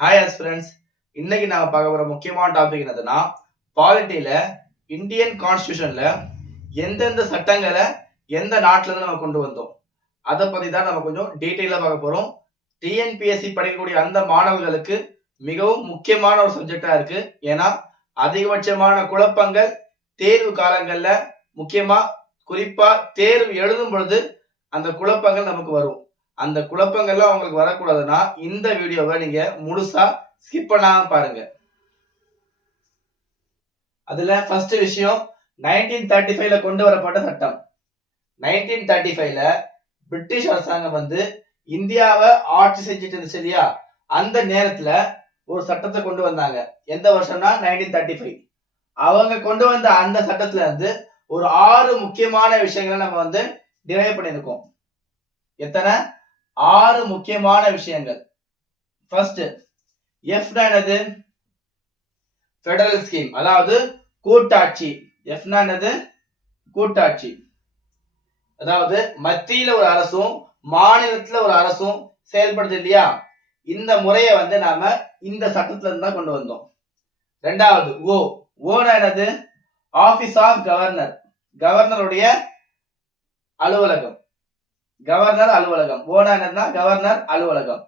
Hi friends, இன்னைக்கு நாம பார்க்க போற முக்கியமான டாபிக் என்னதுன்னா, பாலிட்டியில இந்தியன் கான்ஸ்டிடியூஷன்ல எந்தெந்த சட்டங்களை எந்த நாட்டுல இருந்து நம்ம கொண்டு வந்தோம் அதை பத்தி தான் நம்ம கொஞ்சம் டீட்டெயிலா பார்க்க போறோம். டிஎன்பிஎஸ்சி படிக்கக்கூடிய அந்த மாணவர்களுக்கு மிகவும் முக்கியமான ஒரு சப்ஜெக்டா இருக்கு. ஏன்னா அதிகபட்சமான குழப்பங்கள் தேர்வு காலங்கள்ல, முக்கியமா குறிப்பா தேர்வு எழுதும் பொழுது அந்த குழப்பங்கள் நமக்கு வரும். அந்த குழப்பங்கள்லாம் உங்களுக்கு வரக்கூடாதுன்னா இந்த வீடியோவை நீங்க முழுசா ஸ்கிப் பண்ணாம பாருங்க. அதுல ஃபர்ஸ்ட் விஷயம் 1935ல கொண்டு வரப்பட்ட சட்டம். 1935ல பிரிட்டிஷ் அரசாங்கம் வந்து இந்தியாவை ஆட்சி செஞ்சுட்டு இருந்துச்சு இல்லையா, அந்த நேரத்துல ஒரு சட்டத்தை கொண்டு வந்தாங்க. எந்த வருஷம்னா 1935. அவங்க கொண்டு வந்த அந்த சட்டத்துல இருந்து ஒரு 6 முக்கியமான விஷயங்களை நம்ம வந்து டிரைவ் பண்ணியிருக்கோம். எத்தனை? 6 முக்கியமான விஷயங்கள். ஃபர்ஸ்ட், எஃப்னா என்னது? ஃபெடரல் ஸ்கீம், அதாவது கூட்டாட்சி. எஃப்னா என்னது? கூட்டாட்சி. அதாவது மத்தியில ஒரு அரசும் மாநிலத்துல ஒரு அரசும் செயல்படுது இல்லையா, இந்த முறையை வந்து நாம இந்த சட்டத்துல இருந்து தான் கொண்டு வந்தோம். ரெண்டாவது, ஓனா என்னது? ஆபீஸ் ஆஃப் கவர்னர், கவர்னருடைய அலுவலகம். கவர்னர் அலுவலகம். ஓனா என்னன்னா கவர்னர் அலுவலகம்.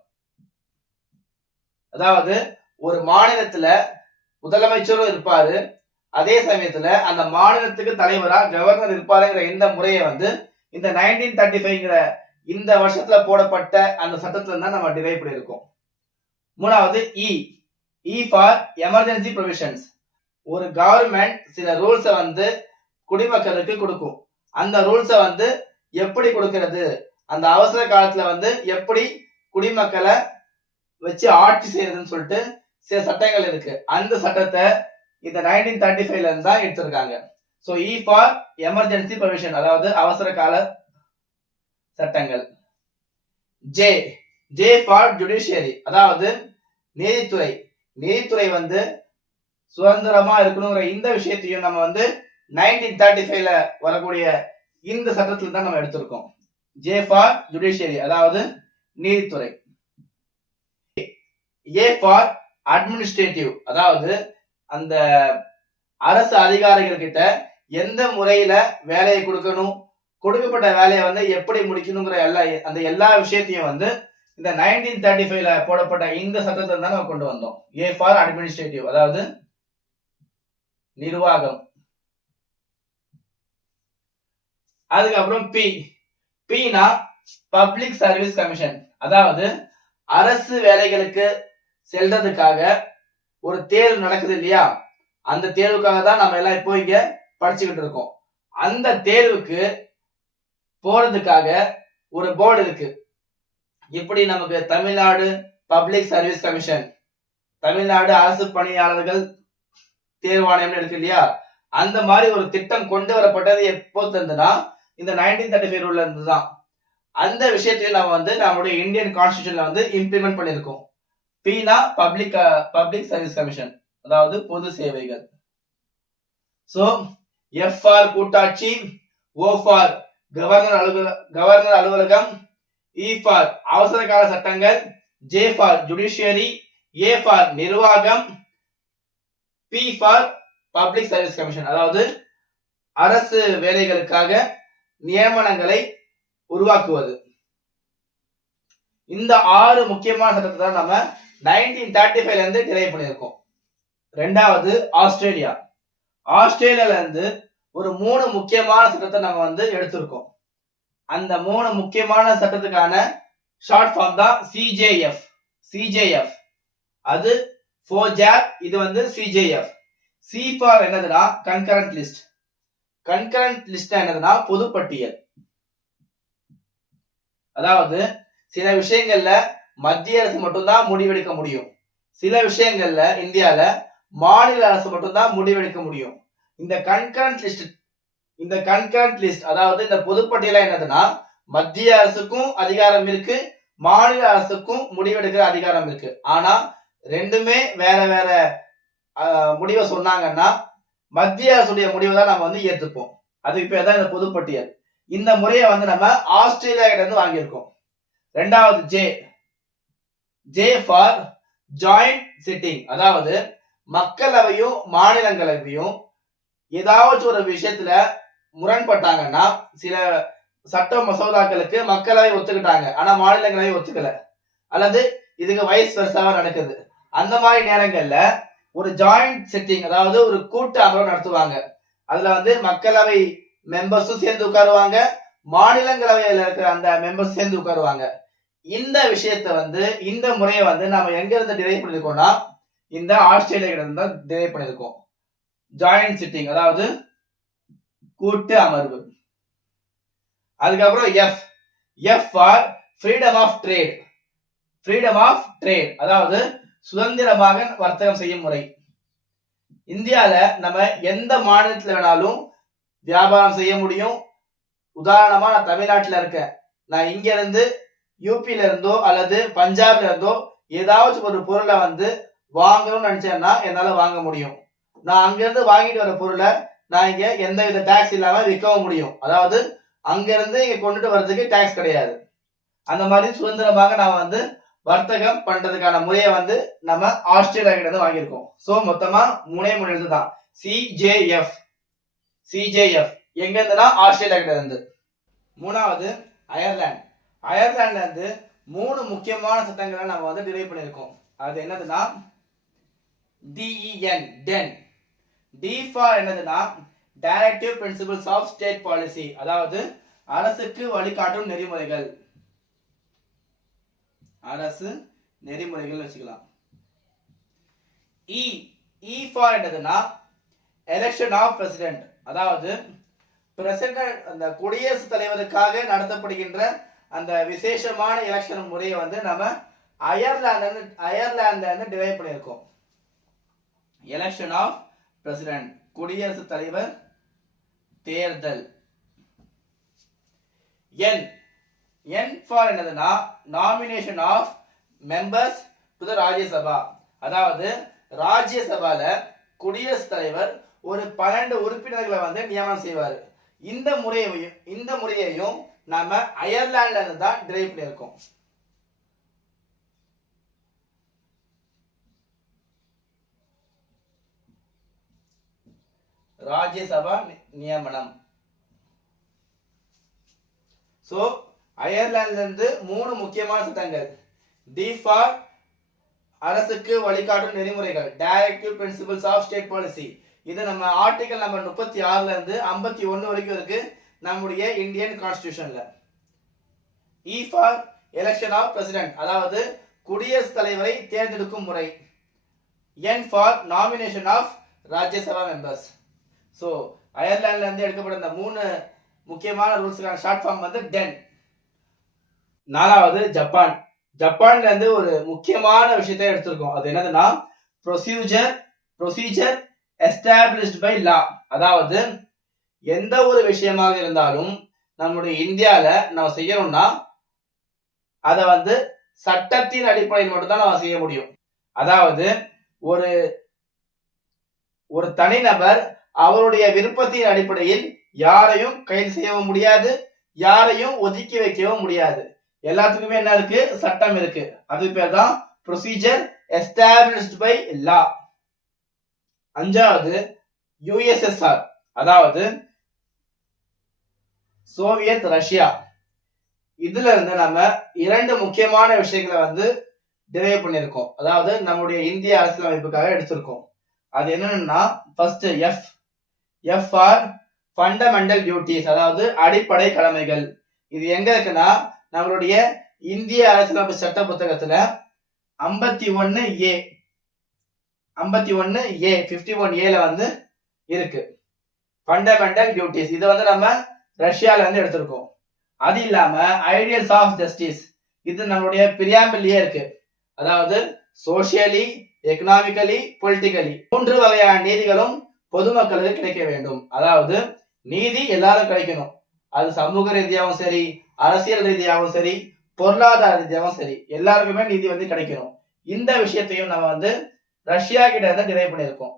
அதாவது ஒரு மாநிலத்துல முதலமைச்சரும் இருப்பாரு, அதே சமயத்துல அந்த மாநிலத்துக்கு தலைவரா கவர்னர் இருப்பாருங்கிற இந்த முறையை வந்து இந்த 1935ங்கிற இந்த வருஷத்துல போடப்பட்ட அந்த சட்டத்துல தான் நம்ம டிரைவ் பண்ணியிருக்கோம். மூணாவது, இ ஃபார் எமர்ஜென்சி ப்ரொவிஷன்ஸ். ஒரு கவர்மெண்ட் சில ரூல்ஸை வந்து குடிமக்களுக்கு கொடுக்கும். அந்த ரூல்ஸை வந்து எப்படி கொடுக்கிறது, அந்த அவசர காலத்துல வந்து எப்படி குடிமக்களை வச்சு ஆட்சி செய்யறதுன்னு சொல்லிட்டு சில சட்டங்கள் இருக்கு. அந்த சட்டத்தை இந்த 1935ல இருந்து தான் எடுத்திருக்காங்க. So E for emergency provision, அதாவது அவசர கால சட்டங்கள். ஜே ஃபார் ஜுடிஷியரி, அதாவது நீதித்துறை. நீதித்துறை வந்து சுதந்திரமா இருக்கணுங்கிற இந்த விஷயத்தையும் நம்ம வந்து 1935ல வரக்கூடிய இந்த சட்டத்துல தான் நம்ம எடுத்திருக்கோம். ஜே ஃபார் ஜுடிஷியரி, அதாவது நீதித்துறை. ஏ ஃபார் அட்மினிஸ்ட்ரேட்டிவ், அதாவது அந்த அரசு அதிகாரிகள் கிட்ட எந்த முறையில வேலையை கொடுக்கணும், கொடுக்கப்பட்ட வேலையை வந்து எப்படி முடிக்கணுங்கிற எல்லா விஷயத்தையும் வந்து இந்த 1935ல போடப்பட்ட இந்த சட்டத்தை தான் நம்ம கொண்டு வந்தோம். ஏ ஃபார் அட்மினிஸ்ட்ரேட்டிவ், அதாவது நிர்வாகம். அதுக்கப்புறம் பினா பப்ளிக் சர்வீஸ் கமிஷன், அதாவது அரசு வேலைகளுக்கு செல்றதுக்காக ஒரு தேர்வு நடக்குது இல்லையா, அந்த தேர்வுக்காக தான் நம்ம எல்லாம் இப்போ இங்க படிச்சுக்கிட்டு இருக்கோம். அந்த தேர்வுக்கு போறதுக்காக ஒரு போர்டு இருக்கு. இப்படி நமக்கு Tamil Nadu public service commission, Tamil Nadu அரசு பணியாளர்கள் தேர்வாணையம் இருக்கு இல்லையா, அந்த மாதிரி ஒரு திட்டம் கொண்டு வரப்பட்டது எப்போ இருந்ததுன்னா இந்த 1935 ரூல்ல இருந்து தான். அந்த விஷயத்தையும் நம்ம வந்து நம்மளுடைய இந்தியன் கான்ஸ்டிடியூஷன்ல வந்து இம்ப்ளிமெண்ட் பண்ணிருக்கோம். பீனா பப்ளிக் சர்வீஸ் கமிஷன், அதாவது பொது சேவைகள். சோ எஃப் ஃபார் கூட்டாட்சி, ஓ ஃபார் கவர்னர் அலுவலகம், இ ஃபார் அவசர கால சட்டங்கள், J for judiciary, A for நிர்வாகம், P for public service commission, அதாவது அரசு வேலைகளுக்காக நியமனங்களை உருவாக்குவது. இந்த 6 முக்கியமான சட்டத்தை தான் நம்ம 1935ல இருந்து டிரைவ் பண்ணியிருக்கோம். ரெண்டாவது, ஆஸ்திரேலியால இருந்து ஒரு 3 முக்கியமான சட்டத்தை நம்ம வந்து எடுத்திருக்கோம். அந்த 3 முக்கியமான சட்டத்துக்கான ஷார்ட் ஃபார்ம் தான் சிஜேஎஃப். அது ஃபோஜாப், இது வந்து சிஜேஎஃப். சி ஃபார் என்னதுன்னா கன்கரண்ட் லிஸ்ட். கன்கரண்ட் லிஸ்ட் என்னதுன்னா பொதுப்பட்டியல். அதாவது சில விஷயங்கள்ல மத்திய அரசு மட்டும்தான் முடிவெடுக்க முடியும், சில விஷயங்கள்ல இந்தியால மாநில அரசு மட்டும்தான் முடிவெடுக்க முடியும். இந்த கன்கரண்ட் லிஸ்ட் அதாவது இந்த பொதுப்பட்டியல என்னதுன்னா மத்திய அரசுக்கும் அதிகாரம் இருக்கு, மாநில அரசுக்கும் முடிவெடுக்கிற அதிகாரம் இருக்கு. ஆனா ரெண்டுமே வேற வேற முடிவை சொன்னாங்கன்னா மத்திய அரசுடைய முடிவை தான் நம்ம வந்து ஏற்றுப்போம். அதுக்கு பேர் தான் இந்த பொதுப்பட்டியல். இந்த முறையை வந்து நம்ம ஆஸ்திரேலியா கிட்ட இருந்து வாங்கியிருக்கோம். ரெண்டாவது, ஜே ஃபார் ஜாயிண்ட் சிட்டிங், அதாவது மக்களவையும் மாநிலங்களவையும் ஏதாவது ஒரு விஷயத்துல முரண்பட்டாங்கன்னா, சில சட்ட மசோதாக்களுக்கு மக்களவை ஒத்துக்கிட்டாங்க ஆனா மாநிலங்களவை ஒத்துக்கல, அல்லது இதுக்கு வைஸ் வெர்சாவா நடக்குது. அந்த மாதிரி நேரங்கள்ல ஒரு ஜாயிண்ட் சிட்டிங், அதாவது ஒரு கூட்டு அமர்வு நடத்துவாங்க. அதுல வந்து மக்களவை மெம்பர்ஸும் சேர்ந்து உட்காருவாங்க, மாநிலங்களவையில இருக்கிற அந்த மெம்பர்ஸ் சேர்ந்து உட்காருவாங்க. இந்த விஷயத்த வந்து இந்த முறையை வந்து நாம எங்க இருந்து டிரைவ் பண்ணிருக்கோம்னா, இந்த ஆஸ்திரேலியா இருந்து தான் டிரைவ் பண்ணிருக்கோம். ஜாயிண்ட் சிட்டிங், அதாவது கூட்டு அமர்வு. அதுக்கப்புறம் F F for freedom of trade. Freedom of trade அதாவது சுதந்திரமாக வர்த்தகம் செய்யும் முறை. இந்தியால நம்ம எந்த மாநிலத்துல வேணாலும் வியாபாரம் செய்ய முடியும். உதாரணமா நான் தமிழ்நாட்டுல இருக்கேன், நான் இங்க இருந்து யூபில இருந்தோ அல்லது பஞ்சாப்ல இருந்தோ ஏதாவது ஒரு பொருளை வந்து வாங்கணும்னு நினைச்சேன்னா என்னால வாங்க முடியும். நான் அங்க இருந்து வாங்கிட்டு வர பொருளை நான் இங்க எந்த வித டாக்ஸ் இல்லாம விற்கவும் முடியும். அதாவது அங்க இருந்து இங்க கொண்டுட்டு வர்றதுக்கு டாக்ஸ் கிடையாது. அந்த மாதிரி சுதந்திரமாக நாம வந்து வர்த்தகம் பண்றதுக்கான முறையை வந்து நம்ம ஆஸ்திரேலியா கிட்ட இருந்து வாங்கியிருக்கோம். சோ மொத்தமா மூணே எழுதுதான், சிஜேஎஃப். சிஜேஎஃப் எங்க இருந்துன்னா ஆஸ்திரேலியா கிட்ட இருந்து. மூணாவது அயர்லாந்து. அயர்லாந்துல இருந்து 3 முக்கியமான சட்டங்களை நம்ம வந்து டிரைவ் பண்ணிருக்கோம். அது என்னதுன்னா DEN, டென். டி ஃபார் என்னதுன்னா directive principles of state policy, அதாவது அரசுக்கு வழிகாட்டும் நெறிமுறைகள். அரசு நெறிமுறைகள் வச்சுக்கலாம். இ ஃபார் என்னதுன்னா எலெக்ஷன் ஆஃப் பிரசிடென்ட், அதாவது பிரசிடென்ட் அந்த குடியரசுத் தலைவருக்காக நடத்தப்படுகின்ற அந்த விசேஷமான எலெக்ஷன் முறையை வந்து நம்ம அயர்லாந்து டிரைவ் பண்ணியிருக்கோம். எலெக்ஷன் ஆஃப் பிரசிடென்ட், குடியரசுத் தலைவர் தேர்தல். என் ஃபார் என்னதுன்னா nomination of members to the Rajya Sabha, அதாவது ராஜ்யசபால குடியரசுத் தலைவர் ஒரு 12 உறுப்பினர்களை வந்து நியமனம் செய்வார். இந்த முறையையும் நாம அயர்லாந்துல இருந்து தான் டிரைவ் பண்ணியிருக்கோம். ராஜ்யசபா நியமனம். சோ அயர்லாந்துல இருந்து 3 முக்கியமான சட்டங்கள். டி ஃபார் அரசுக்கு வழிகாட்டும் நெறிமுறைகள், directive principles of state policy. இது நம்ம ஆர்டிகல் நம்பர் 36ல இருந்து 51 வரைக்கும் இருக்கு நம்முடைய இந்தியன் கான்ஸ்டிடியூஷன்ல. E for election of president, அதாவது குடியரசுத் தலைவரை தேர்ந்தெடுக்கும் முறை. N for nomination of Rajya Sabha members. So அயர்லாந்துல இருந்து எடுக்கப்பட்ட இந்த 3 முக்கியமான ரூல்ஸ்க்கான ஷார்ட் ஃபார்ம் வந்து டென். நாலாவது ஜப்பான். ஜப்பான்ல இருந்து ஒரு முக்கியமான விஷயத்தை எடுத்திருக்கோம். அது என்னதுன்னா ப்ரொசீஜர் எஸ்டாப்ளிஷ்ட் பை லா, அதாவது எந்த ஒரு விஷயமாக இருந்தாலும் நம்முடைய இந்தியால நம்ம செய்யணும்னா அதை வந்து சட்டத்தின் அடிப்படையில் மட்டும்தான் நம்ம செய்ய முடியும். அதாவது ஒரு தனிநபர் அவருடைய விருப்பத்தின் அடிப்படையில் யாரையும் கைது செய்யவும் முடியாது, யாரையும் ஒதுக்கி வைக்கவும் முடியாது. எல்லாத்துக்குமே என்ன இருக்கு? சட்டம் இருக்கு. அது பேர் தான் ப்ரொசீஜர் எஸ்டாப்ளிஷ்ட் பை லா. அஞ்சாவது யுஎஸ்எஸ்ஆர், அதாவது சோவியத் ரஷ்யா. இதுல இருந்து நம்ம 2 முக்கியமான விஷயங்களை வந்து டிரைவ் பண்ணிருக்கோம், அதாவது நம்முடைய இந்திய அரசியலமைப்புக்காக எடுத்திருக்கோம். அது என்னன்னா first F for fundamental duties, அதாவது அடிப்படை கடமைகள். இது எங்க இருக்குன்னா நம்மளுடைய இந்திய அரசியலமைப்பு சட்ட புத்தகத்துல 51A 51A வந்து இருக்கு ஃபண்டமெண்டல் டியூட்டிஸ். இதை வந்து நம்ம ரஷ்யால இருந்து எடுத்திருக்கோம். அது இல்லாம ஐடியல்ஸ் ஆஃப் ஜஸ்டிஸ், இது நம்மளுடைய பிரியாம்பிள்லயே இருக்கு. அதாவது சோசியலி, எக்கனாமிக்கலி, பொலிட்டிக்கலி 3 வகையான நீதிகளும் பொதுமக்களுக்கு கிடைக்க வேண்டும். அதாவது நீதி எல்லாரும் கிடைக்கணும். அது சமூக ரீதியாகவும் சரி, அரசியல் ரீதியாகவும் சரி, பொருளாதார ரீதியாகவும் சரி, எல்லாருக்குமே நீதி வந்து கிடைக்கணும். இந்த விஷயத்தையும் நம்ம வந்து ரஷ்யா கிட்ட இருந்து டிரைவ் பண்ணியிருக்கோம்.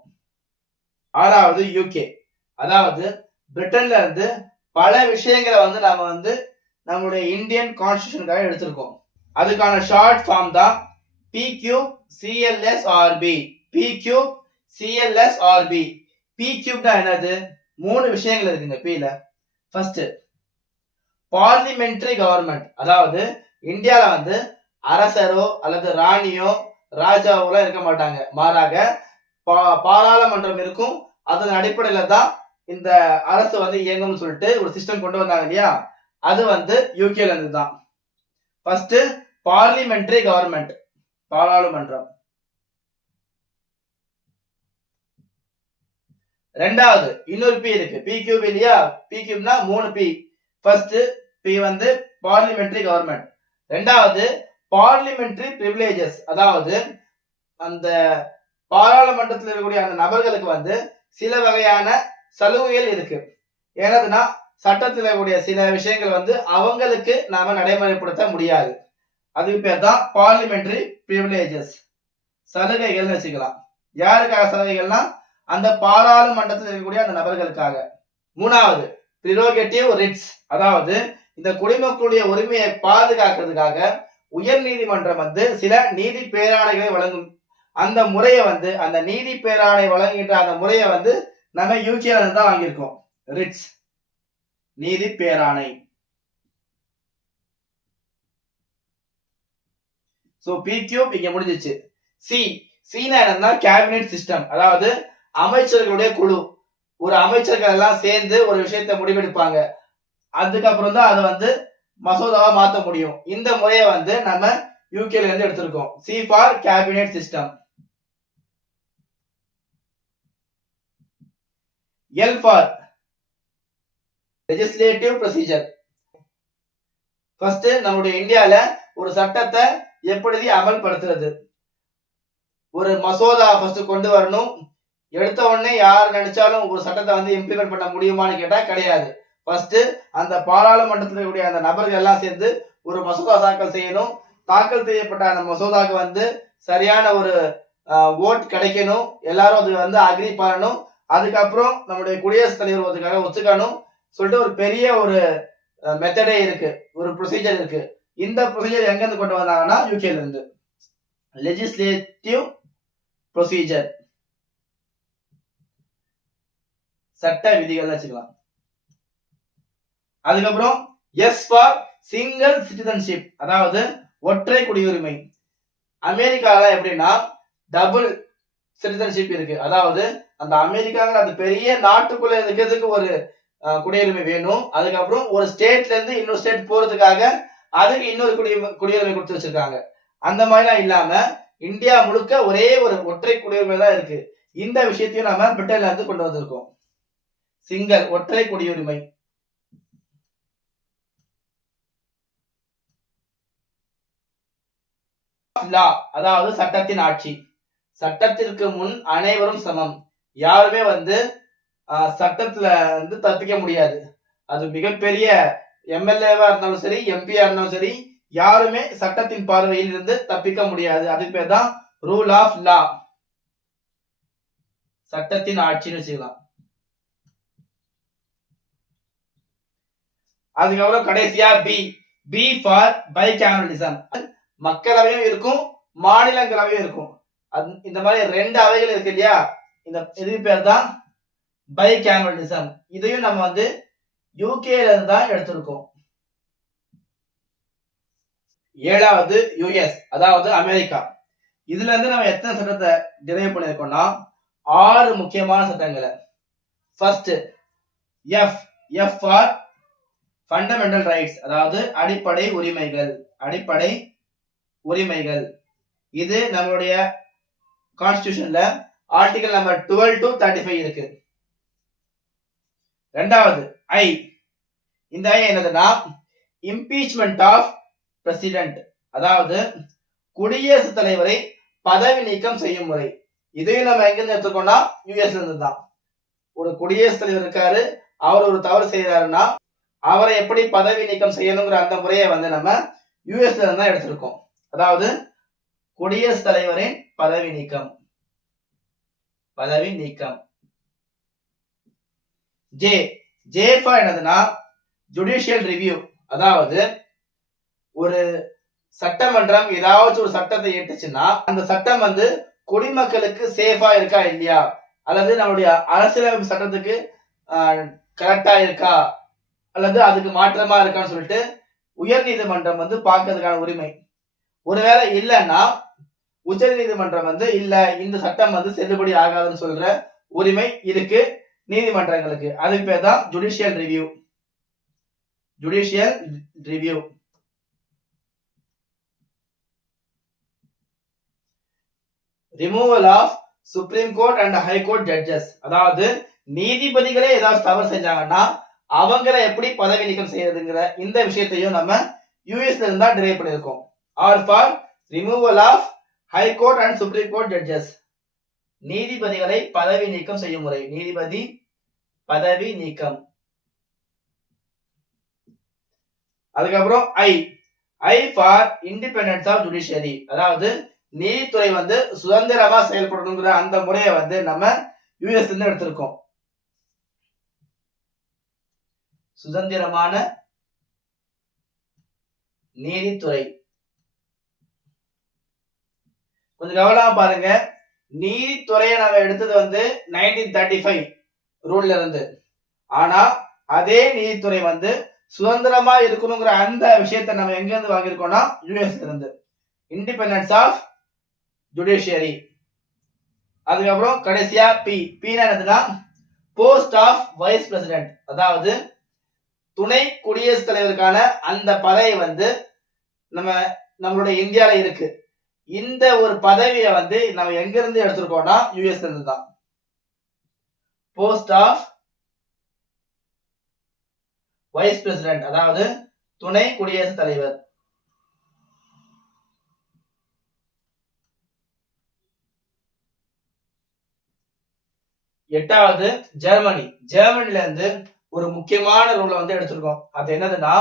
ஆறாவது யூகே, அதாவது பிரிட்டன்ல இருந்து பல விஷயங்களை வந்து நாம வந்து நம்மளுடைய இந்தியன் கான்ஸ்டிடியூஷனுக்காக எடுத்திருக்கோம். அதுக்கான ஷார்ட் ஃபார்ம் தான் P cube CLSRB. P cube CLSRB. P cube என்னது? மூணு விஷயங்கள் இருக்குங்க Pல. ஃபர்ஸ்ட் பார்லிமெண்டரி கவர்மெண்ட், அதாவது இந்தியால வந்து அரசரோ அல்லது ராணியோ ராஜாவோ இருக்க மாட்டாங்க. மாறாக பாராளுமன்றம் இருக்கும். அதன் அடிப்படையில தான் இந்த அரசு வந்து இயங்கும்னு சொல்லிட்டு ஒரு சிஸ்டம் கொண்டு வந்தாங்க இல்லையா? அது வந்து யூகேல இருந்து தான். ஃபர்ஸ்ட் பார்லிமெண்டரி கவர்மெண்ட், பாராளுமன்றம். ரெண்டாவது இன்னொரு பி இருக்கு, பி கியூப் இல்லையா? பி கியூப்னா 3 பி. ஃபர்ஸ்ட் பி வந்து பார்லிமெண்டரி கவர்மெண்ட். ரெண்டாவது பார்லிமெண்டரி பிரிவிலேஜஸ், அதாவது அந்த பாராளுமன்றத்தில் இருக்கக்கூடிய அந்த நபர்களுக்கு வந்து சில வகையான சலுகைகள் இருக்கு. ஏன்னா சட்டத்தில் இருக்கக்கூடிய சில விஷயங்கள் வந்து அவங்களுக்கு நாம நடைமுறைப்படுத்த முடியாது. அதுக்கு பேர் தான் பார்லிமெண்டரி பிரிவிலேஜஸ், சலுகைகள் வச்சுக்கலாம். யாருக்காக சலுகைகள்னா அந்த பாராளுமன்றத்தில் இருக்கக்கூடிய அந்த நபர்களுக்காக. மூணாவது பிரிரோகேட்டிவ் ரிட்ஸ், அதாவது இந்த குடிமக்களுடைய உரிமையை பாதுகாக்கிறதுக்காக உயர் நீதிமன்றம் வந்து சில நீதி பேராணைகளை வழங்கும். அந்த முறையை வந்து அந்த நீதி பேராணை வழங்குகின்ற அந்த முறையை வந்து நம்ம யூகேல தான் வாங்கியிருக்கோம். ரிட்ஸ், நீதி பேராணை. சோ பி கியூப் இங்க முடிஞ்சிச்சு. சினா என்னன்னா கேபினெட் சிஸ்டம், அதாவது அமைச்சர்களுடைய குழு. ஒரு அமைச்சர்கள் எல்லாம் சேர்ந்து ஒரு விஷயத்தை முடிவெடுப்பாங்க. அதுக்கப்புறம் தான் அதை வந்து மசோதாவா மாத்த முடியும். இந்த முறையை வந்து நம்ம யூகேல இருந்து எடுத்திருக்கோம். C for cabinet system. L for legislative procedure. First நம்மளுடைய இந்தியால ஒரு சட்டத்தை எப்படி அமல்படுத்துறது, ஒரு மசோதா ஃபர்ஸ்ட் கொண்டு வரணும். எடுத்த உடனே யார் நினைச்சாலும் ஒரு சட்டத்தை வந்து இம்ப்ளிமெண்ட் பண்ண முடியுமான்னு கேட்டா கிடையாது. ஃபர்ஸ்ட் அந்த பாராளுமன்றத்தில் இருக்கக்கூடிய அந்த நபர்கள் எல்லாம் சேர்ந்து ஒரு மசோதா தாக்கல் செய்யணும். தாக்கல் செய்யப்பட்ட அந்த மசோதாக்கு வந்து சரியான ஒரு ஓட் கிடைக்கணும். எல்லாரும் அதுக்கு வந்து அக்ரி பண்ணணும். அதுக்கப்புறம் நம்முடைய குடியரசுத் தலைவர் அதுக்காக ஒத்துக்கணும் சொல்லிட்டு ஒரு பெரிய ஒரு மெத்தடே இருக்கு, ஒரு ப்ரொசீஜர் இருக்கு. இந்த ப்ரொசீஜர் எங்க இருந்து கொண்டு வந்தாங்கன்னா யூகேல இருந்து. லெஜிஸ்லேட்டிவ் ப்ரொசீஜர், சட்ட விதிகள் வச்சுக்கலாம். அதுக்கப்புறம் எஸ் ஃபார் சிங்கிள் சிட்டிசன்ஷிப், அதாவது ஒற்றை குடியுரிமை. அமெரிக்கால எப்படின்னா டபுள் சிட்டிசன்ஷிப் இருக்கு, அதாவது அந்த அமெரிக்காங்கிற அந்த பெரிய நாட்டுக்குள்ள இருக்கிறதுக்கு ஒரு குடியுரிமை வேணும். அதுக்கப்புறம் ஒரு ஸ்டேட்ல இருந்து இன்னொரு ஸ்டேட் போறதுக்காக அதுக்கு இன்னொரு குடியுரிமை கொடுத்து வச்சிருக்காங்க. அந்த மாதிரிலாம் இல்லாம இந்தியா முழுக்க ஒரே ஒரு ஒற்றை குடியுரிமை தான் இருக்கு. இந்த விஷயத்தையும் நம்ம பிரிட்டன்ல இருந்து கொண்டு வந்திருக்கோம். சிங்கிள், ஒற்றை குடியுரிமை. அதாவது சட்டத்தின் ஆட்சி. சட்டத்திற்கு முன் அனைவரும் சமம். யாருமே வந்து சட்டத்துல வந்து தப்பிக்க முடியாது. அது மிகப்பெரிய எம்எல்ஏவா இருந்தாலும் சரி, எம்பியா இருந்தாலும் சரி, யாருமே சட்டத்தின் பார்வையில் இருந்து தப்பிக்க முடியாது. அதுக்கு பேர் தான் ரூல் ஆஃப் லா, சட்டத்தின் ஆட்சின்னு வச்சுக்கலாம். அதுக்கப்புறம் கடைசியா பி ஃபார் பைகேமரலிசம். மக்களவையும் இருக்கும், மாநிலங்களவையும் இருக்கும். இந்த மாதிரி 2 அவைகள் இருக்கு இல்லையா? இந்த இது பேர் தான் பைகேமரலிசம். இதையும் நம்ம வந்து யூகேல இருந்து தான் எடுத்திருக்கோம். 7வது யுஎஸ், அதாவது அமெரிக்கா. இதுல இருந்து நம்ம எத்தனை சட்டத்தை டிரைவ் பண்ணிருக்கோம்னா 6 முக்கியமான சட்டங்களை. First F for fundamental rights, அதாவது அடிப்படை உரிமைகள். அடிப்படை உரிமைகள் இது நம்மளுடைய கான்ஸ்டிடியூஷன்ல ஆர்டிகல் நம்பர் 12 to 35 இருக்கு. ரெண்டாவது இந்த என்னதுன்னா இம்பீச்மெண்ட் ஆஃப் பிரசிடென்ட், அதாவது குடியரசுத் தலைவரை பதவி நீக்கம் செய்யும் முறை. இதையும் நம்ம எங்க இருந்து எடுத்துக்கோம்னா யுஎஸ்ல இருந்து தான். ஒரு குடியரசுத் தலைவர் இருக்காரு, அவர் ஒரு தவறு செய்யறாருன்னா அவரை எப்படி பதவி நீக்கம் செய்யணுங்கிற அந்த முறையை வந்து நம்ம யுஎஸ்ல இருந்து தான் எடுத்திருக்கோம். அதாவது குடியரசுத் தலைவரின் பதவி நீக்கம். ஜே ஃபார் என்னதுன்னா ஜுடிஷியல் ரிவ்யூ, அதாவது ஒரு சட்டமன்றம் ஏதாச்சும் ஒரு சட்டத்தை ஏற்றுச்சுன்னா அந்த சட்டம் வந்து குடிமக்களுக்கு சேஃபா இருக்கா இல்லையா, அல்லது நம்மளுடைய அரசியலமைப்பு சட்டத்துக்கு கரெக்டா இருக்கா அல்லது அதுக்கு மாற்றமா இருக்கான்னு சொல்லிட்டு உயர் நீதிமன்றம் வந்து பார்க்கறதுக்கான உரிமை. ஒருவேளை இல்லைன்னா உச்ச நீதிமன்றம் வந்து இல்ல இந்த சட்டம் வந்து செல்லுபடி ஆகாதுன்னு சொல்ற உரிமை இருக்கு நீதிமன்றங்களுக்கு. அதுக்கு பேர் தான் judicial review. Judicial review. Removal of supreme court and high court judges, அதாவது நீதிபதிகளே ஏதாவது தவறு செஞ்சாங்கன்னா அவங்கள எப்படி பதவி நீக்கம் செய்யறதுங்கிற இந்த விஷயத்தையும் நம்ம யூஎஸ்ல இருந்தா டிரைவ் பண்ணியிருக்கோம். R for removal of high court and supreme court judges, நீதிபதிகளை பதவி நீக்கம் செய்யும் முறை. நீதிபதி பதவி நீக்கம். அதுக்கப்புறம் I for independence of judiciary, அதாவது நீதித்துறை வந்து சுதந்திரமா செயல்படணுங்கிற அந்த முறையை வந்து நம்ம யூஎஸ் இருந்து எடுத்திருக்கோம். சுதந்திரமான நீதித்துறை. கொஞ்சம் கவனமா பாருங்க, நீதித்துறையை நம்ம எடுத்தது வந்து 1935 ரூல்ல இருந்து. ஆனா அதே நீதித்துறை வந்து சுதந்திரமா இருக்கணுங்கிற அந்த விஷயத்தை நம்ம எங்க இருந்து வாங்கியிருக்கோம்னா யூஎஸ் இருந்து. Independence of judiciary. அதுக்கப்புறம் கடைசியா பீனா என்னதுன்னா போஸ்ட் ஆஃப் வைஸ் பிரசிடென்ட், அதாவது துணை குடியரசுத் தலைவருக்கான அந்த பதவி வந்து நம்மளுடைய இந்தியால இருக்கு. இந்த ஒரு பதவியை வந்து நம்ம எங்க இருந்து எடுத்திருக்கோம்னா யூஎஸ் இருந்து தான். போஸ்ட் ஆஃப் வைஸ் பிரசிடென்ட், அதாவது துணை குடியரசுத் தலைவர். எட்டாவது ஜெர்மனி. ஜெர்மனில இருந்து ஒரு முக்கியமான ரூலை வந்து எடுத்திருக்கோம். அது என்னதுன்னா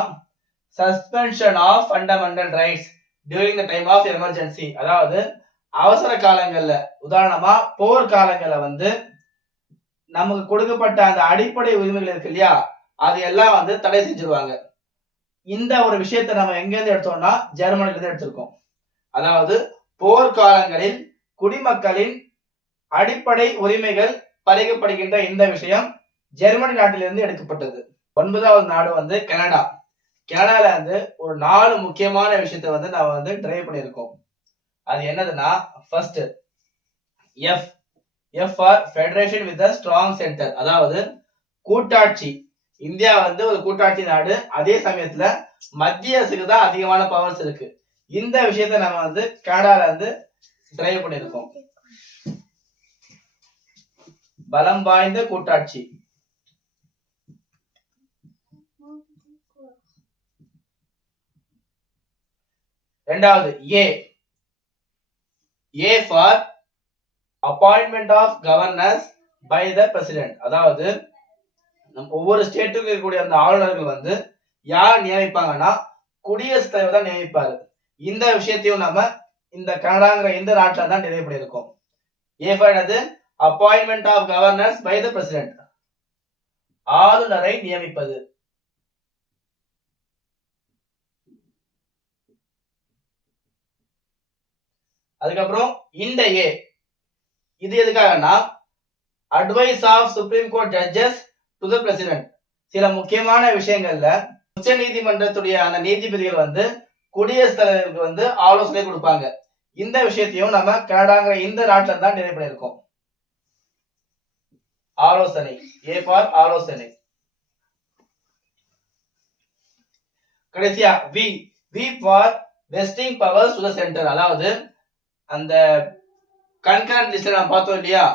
suspension of fundamental rights during the time of emergency, அதாவது அவசர காலங்கள்ல, உதாரணமா போர் காலங்கள்ல வந்து நமக்கு கொடுக்கப்பட்ட அந்த அடிப்படை உரிமைகள் இருக்கு இல்லையா, அது எல்லாம் வந்து தடை செஞ்சிருவாங்க. இந்த ஒரு விஷயத்தை நம்ம எங்க இருந்து எடுத்தோம்னா ஜெர்மனில இருந்து எடுத்திருக்கோம். அதாவது போர்க்காலங்களில் குடிமக்களின் அடிப்படை உரிமைகள் பறிக்கப்படுகின்ற இந்த விஷயம் ஜெர்மனி நாட்டிலிருந்து எடுக்கப்பட்டது. 9வது நாடு வந்து கனடா. கனடால இருந்து ஒரு 4 முக்கியமான விஷயத்தை வந்து நாம வந்து டிரைவ் பண்ணியிருக்கோம். அது என்னதுன்னா first F for federation with a strong centre, அதாவது கூட்டாட்சி. இந்தியா வந்து ஒரு கூட்டாட்சி நாடு, அதே சமயத்துல மத்திய அரசுக்கு தான் அதிகமான பவர்ஸ் இருக்கு. இந்த விஷயத்தை நம்ம வந்து கனடால இருந்து டிரைவ் பண்ணியிருக்கோம். பலம் வாய்ந்த கூட்டாட்சி. இரண்டாவது A for appointment of governors by the president, அதாவது ஒவ்வொரு ஸ்டேட்டுக்கும் இருக்கக்கூடிய அந்த ஆளுநர்கள் வந்து யார் நியமிப்பாங்கன்னா குடியரசுத் தலைவர் தான் நியமிப்பாரு. இந்த விஷயத்தையும் நம்ம இந்த கனடாங்கிற இந்த நாட்டில தான் டிரைவ் பண்ணியிருக்கோம். ஏ ஃபார் என்னது appointment of governors by the president, ஆளுநரை நியமிப்பது. அதுக்கப்புறம் இந்த இது எதுக்காகனா advice of supreme court judges to the president. சில முக்கியமான விஷயங்கள்ல உச்ச நீதிமன்றத்துடைய அந்த நீதிபதிகள் வந்து குடியரசுத் தலைவருக்கு வந்து ஆலோசனை கொடுப்பாங்க. இந்த விஷயத்தையும் நம்ம கனடாங்கிற இந்த நாட்டில தான் நிறைவு பண்ணியிருக்கோம். ஆலோசனை. ஏ ஃபார் ஆலோசனை. கடைசியா V for vesting powers to the centre, அதாவது அந்த கன்கரண்ட் லிஸ்ட்ல நம்ம பார்த்தோம் இல்லையா,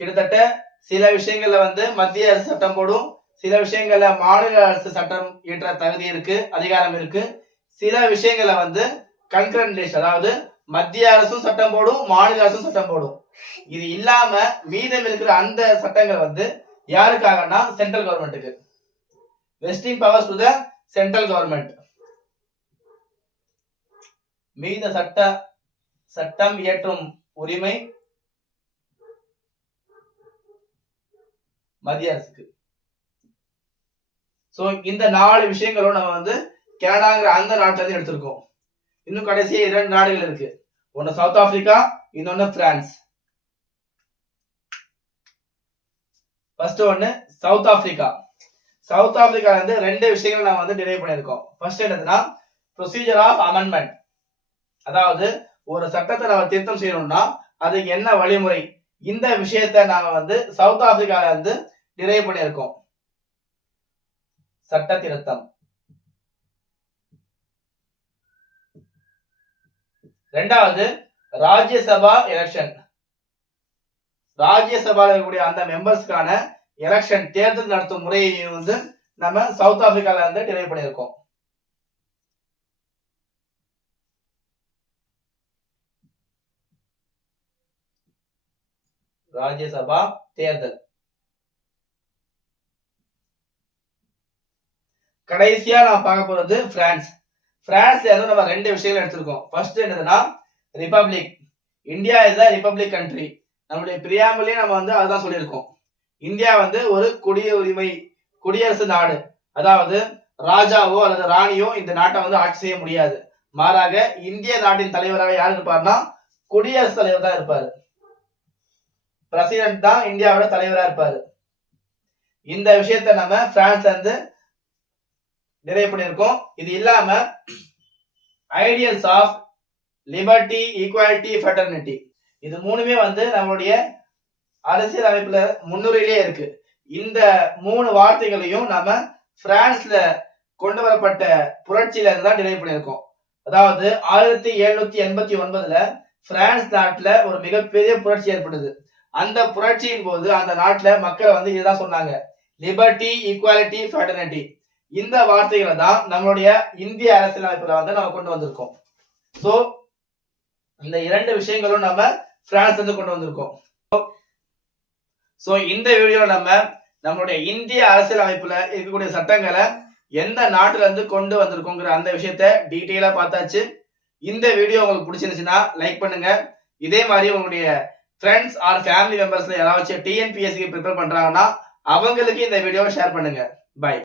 கிட்டத்தட்ட சில விஷயங்கள்ல வந்து மத்திய அரசு சட்டம் போடும், சில விஷயங்கள்ல மாநில அரசு சட்டம் இயற்ற தகுதி இருக்கு, அதிகாரம் இருக்கு. சில விஷயங்கள்ல வந்து கன்கரண்ட் லிஸ்ட், அதாவது மத்திய அரசும் சட்டம் போடும், மாநில அரசும் சட்டம் போடும். இது இல்லாம மீதம் இருக்கிற அந்த சட்டங்கள் வந்து யாருக்காகனா சென்ட்ரல் கவர்மெண்ட்டுக்கு. Vesting powers to the central government. மீத சட்டம் இயற்றும் உரிமை மத்திய அரசுக்கு. சோ இந்த 4 விஷயங்களும் நம்ம வந்து கனடாங்கிற அந்த நாட்டில இருந்து எடுத்திருக்கோம். இன்னும் கடைசியா 2 நாடுகள் இருக்கு. ஒன்னு சவுத் ஆப்பிரிக்கா, இன்னொன்னு பிரான்ஸ். ஃபர்ஸ்ட் ஒன்னு சவுத் ஆப்பிரிக்கா. சவுத் ஆப்பிரிக்கால இருந்து 2 விஷயங்கள் நாம வந்து டிரைவ் பண்ணிருக்கோம். ஃபர்ஸ்ட் என்னதுன்னா ப்ரொசீஜர் ஆஃப் அமெண்ட்மெண்ட், அதாவது ஒரு சட்டத்தை நம்ம திருத்தம் செய்யணும்னா அதுக்கு என்ன வழிமுறை, இந்த விஷயத்தை நாம வந்து சவுத் ஆப்பிரிக்கால இருந்து டிரைவ் பண்ணிருக்கோம். சட்ட திருத்தம். ரெண்டாவது ராஜ்யசபா எலெக்ஷன். ராஜ்யசபால இருக்கக்கூடிய அந்த மெம்பர்ஸ்க்கான எலெக்ஷன் தேர்தல் நடத்தும் முறையை வந்து நம்ம சவுத் ஆப்பிரிக்கால இருந்து டிரைவ் பண்ணிருக்கோம். ராஜ்யசபா தேர்தல். கடைசியா நான் பார்க்க போறது பிரான்ஸ். பிரான்ஸ்ல இருந்து நம்ம 2 விஷயங்கள் எடுத்திருக்கோம். ஃபர்ஸ்ட் என்னதுன்னா republic. India is a republic country. நம்மளுடைய பிரியாம்பிளே நம்ம வந்து அதுதான் சொல்லியிருக்கோம். இந்தியா வந்து ஒரு குடியரசு நாடு. அதாவது ராஜாவோ அல்லது ராணியோ இந்த நாட்டை வந்து ஆட்சி செய்ய முடியாது. மாறாக இந்திய நாட்டின் தலைவராக யார் இருப்பார்னா குடியரசுத் தலைவர் தான் இருப்பாரு. பிரசிடென்ட் தான் இந்தியாவோட தலைவரா இருப்பாரு. இந்த விஷயத்தை நம்ம பிரான்ஸ்ல இருந்து டிரைவ் பண்ணிருக்கோம். இது இல்லாம ideals of liberty, equality, fraternity, இது மூணுமே வந்து நம்மளுடைய அரசியல் அமைப்புல முன்னுரையிலே இருக்கு. இந்த 3 வார்த்தைகளையும் நம்ம பிரான்ஸ்ல கொண்டு வரப்பட்ட புரட்சியில இருந்து தான் டிரைவ் பண்ணிருக்கோம். அதாவது 1789 பிரான்ஸ் நாட்டுல ஒரு மிகப்பெரிய புரட்சி ஏற்பட்டது. அந்த புரட்சியின் போது அந்த நாட்டுல மக்கள் வந்து இதுதான் சொன்னாங்க, லிபர்ட்டி, ஈக்குவாலிட்டி, ஃப்ரெட்டர்னிட்டி. இந்த வார்த்தைகளை தான் நம்மளுடைய இந்திய அரசியல் அமைப்புல வந்து நம்ம கொண்டு வந்திருக்கோம். சோ இந்த 2 விஷயங்களும் நம்ம பிரான்ஸ் இருந்து கொண்டு வந்திருக்கோம். சோ இந்த வீடியோல நம்ம நம்மளுடைய இந்திய அரசியல் அமைப்புல இருக்கக்கூடிய சட்டங்களை எந்த நாட்டுல இருந்து கொண்டு வந்திருக்கோங்கிற அந்த விஷயத்த டீட்டெயிலா பார்த்தாச்சு. இந்த வீடியோ உங்களுக்கு பிடிச்சிருந்துச்சுன்னா லைக் பண்ணுங்க. இதே மாதிரி உங்களுடைய ஃப்ரெண்ட்ஸ் ஆர் ஃபேமிலி மெம்பர்ஸ்ல யாராச்சும் டிஎன்பிஎஸ்சிக்கு ப்ரிப்பேர் பண்றாங்கன்னா அவங்களுக்கு இந்த வீடியோவை ஷேர் பண்ணுங்க. பை.